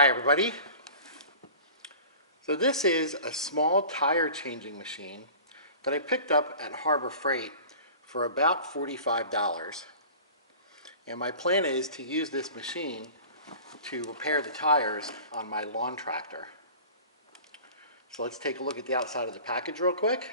Hi everybody. So this is a small tire changing machine that I picked up at Harbor Freight for about $45. And my plan is to use this machine to repair the tires on my lawn tractor. So let's take a look at the outside of the package real quick.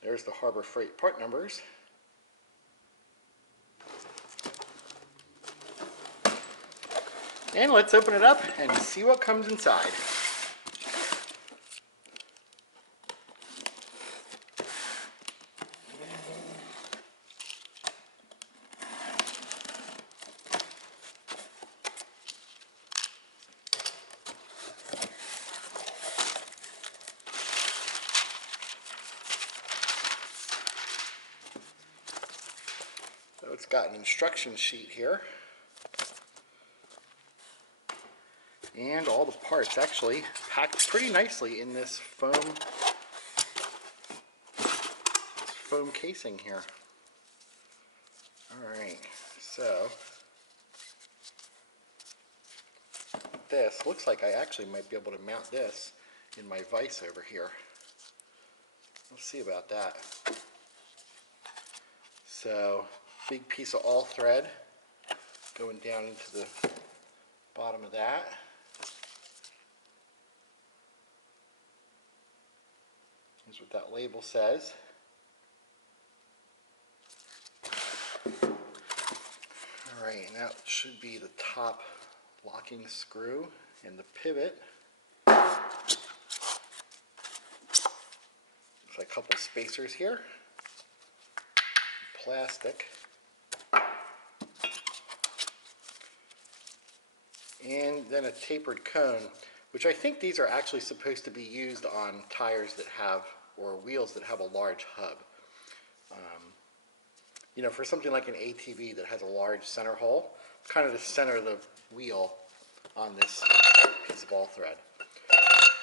There's the Harbor Freight part numbers. And let's open it up and see what comes inside. So it's got an instruction sheet here. And all the parts actually packed pretty nicely in this foam casing here. Alright, so this looks like I actually might be able to mount this in my vise over here. Let's see about that. So, big piece of all thread going down into the bottom of that. Here's what that label says. Alright, and that should be the top locking screw and the pivot. Looks like a couple spacers here. Plastic. And then a tapered cone, which I think these are actually supposed to be used on tires that have, or wheels that have a large hub. You know, for something like an ATV that has a large center hole, kind of to center the wheel on this piece of all thread.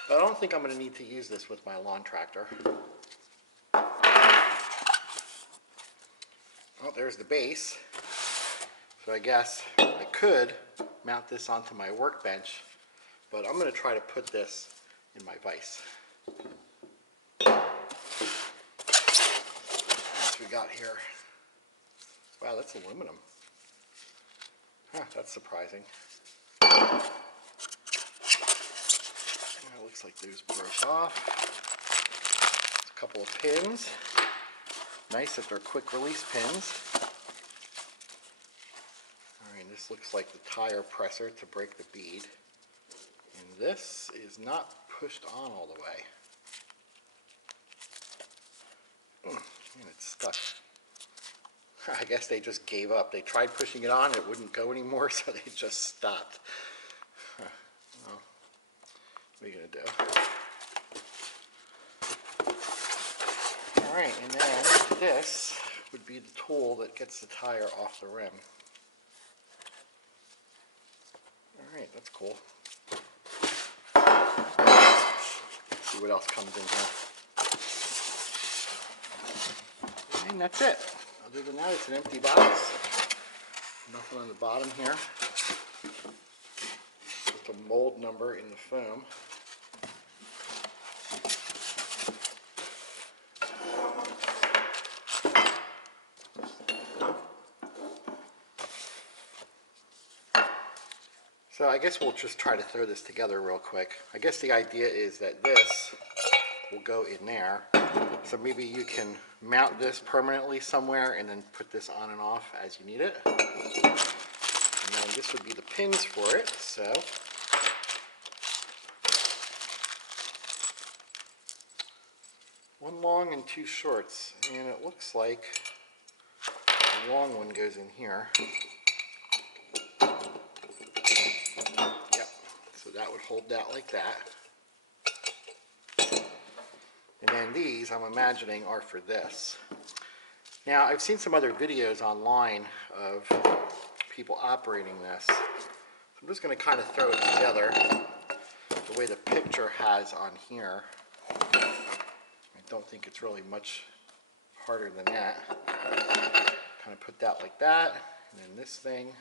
But I don't think I'm going to need to use this with my lawn tractor. Oh, there's the base. So I guess I could mount this onto my workbench, but I'm going to try to put this in my vise. What we got here? Wow, that's aluminum. Huh, that's surprising. It looks like those broke off. A couple of pins. Nice that they're quick release pins. Alright, this looks like the tire presser to break the bead. And this is not pushed on all the way. Man, it's stuck. I guess they just gave up. They tried pushing it on, it wouldn't go anymore, so they just stopped. Well, what are you going to do? Alright, and then this would be the tool that gets the tire off the rim. Alright, that's cool. Let's see what else comes in here. And that's it. Other than that, it's an empty box. Nothing on the bottom here. Just a mold number in the foam. So I guess we'll just try to throw this together real quick. I guess the idea is that this will go in there. So maybe you can mount this permanently somewhere and then put this on and off as you need it. And then this would be the pins for it. So one long and two shorts. And it looks like the long one goes in here. Yep, hold that like that. And then these, I'm imagining, are for this. Now, I've seen some other videos online of people operating this. So I'm just going to kind of throw it together the way the picture has on here. I don't think it's really much harder than that. Kind of put that like that, and then this thing.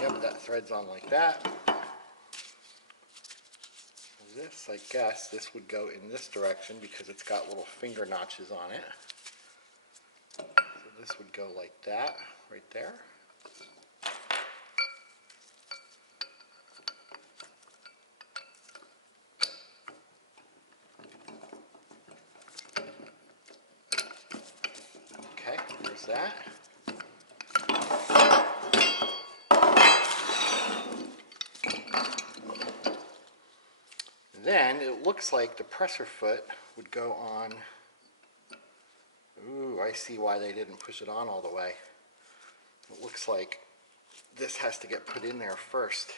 Yep, that threads on like that. This, I guess, this would go in this direction because it's got little finger notches on it. So this would go like that, right there. Okay, there's that. Then it looks like the presser foot would go on. Ooh, I see why they didn't push it on all the way. It looks like this has to get put in there first.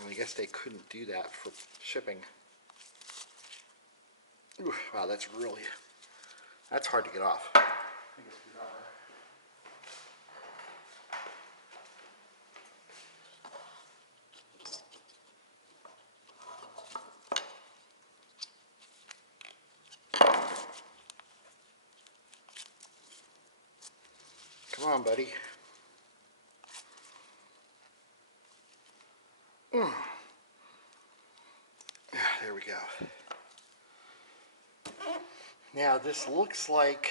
And I guess they couldn't do that for shipping. Ooh, wow, that's hard to get off. Come on, buddy. There we go. Now this looks like,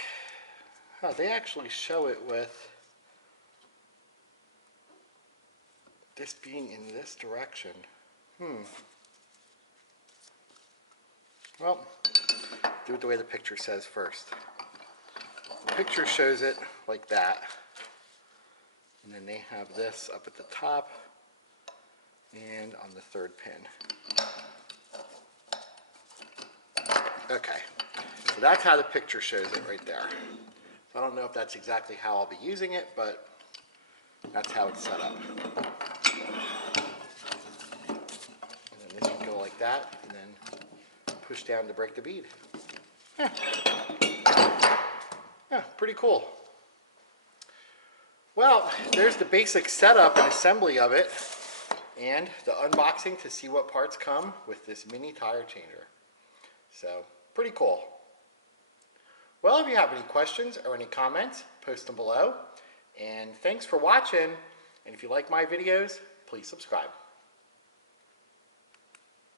they actually show it with this being in this direction. Well, do it the way the picture says first. The picture shows it like that. And then they have this up at the top and on the third pin. Okay, so that's how the picture shows it right there. So I don't know if that's exactly how I'll be using it, but that's how it's set up. And then this would go like that, and then push down to break the bead. Yeah, pretty cool. Well, there's the basic setup and assembly of it, and the unboxing to see what parts come with this mini tire changer. So, pretty cool. Well, if you have any questions or any comments, post them below. And thanks for watching. And if you like my videos, please subscribe.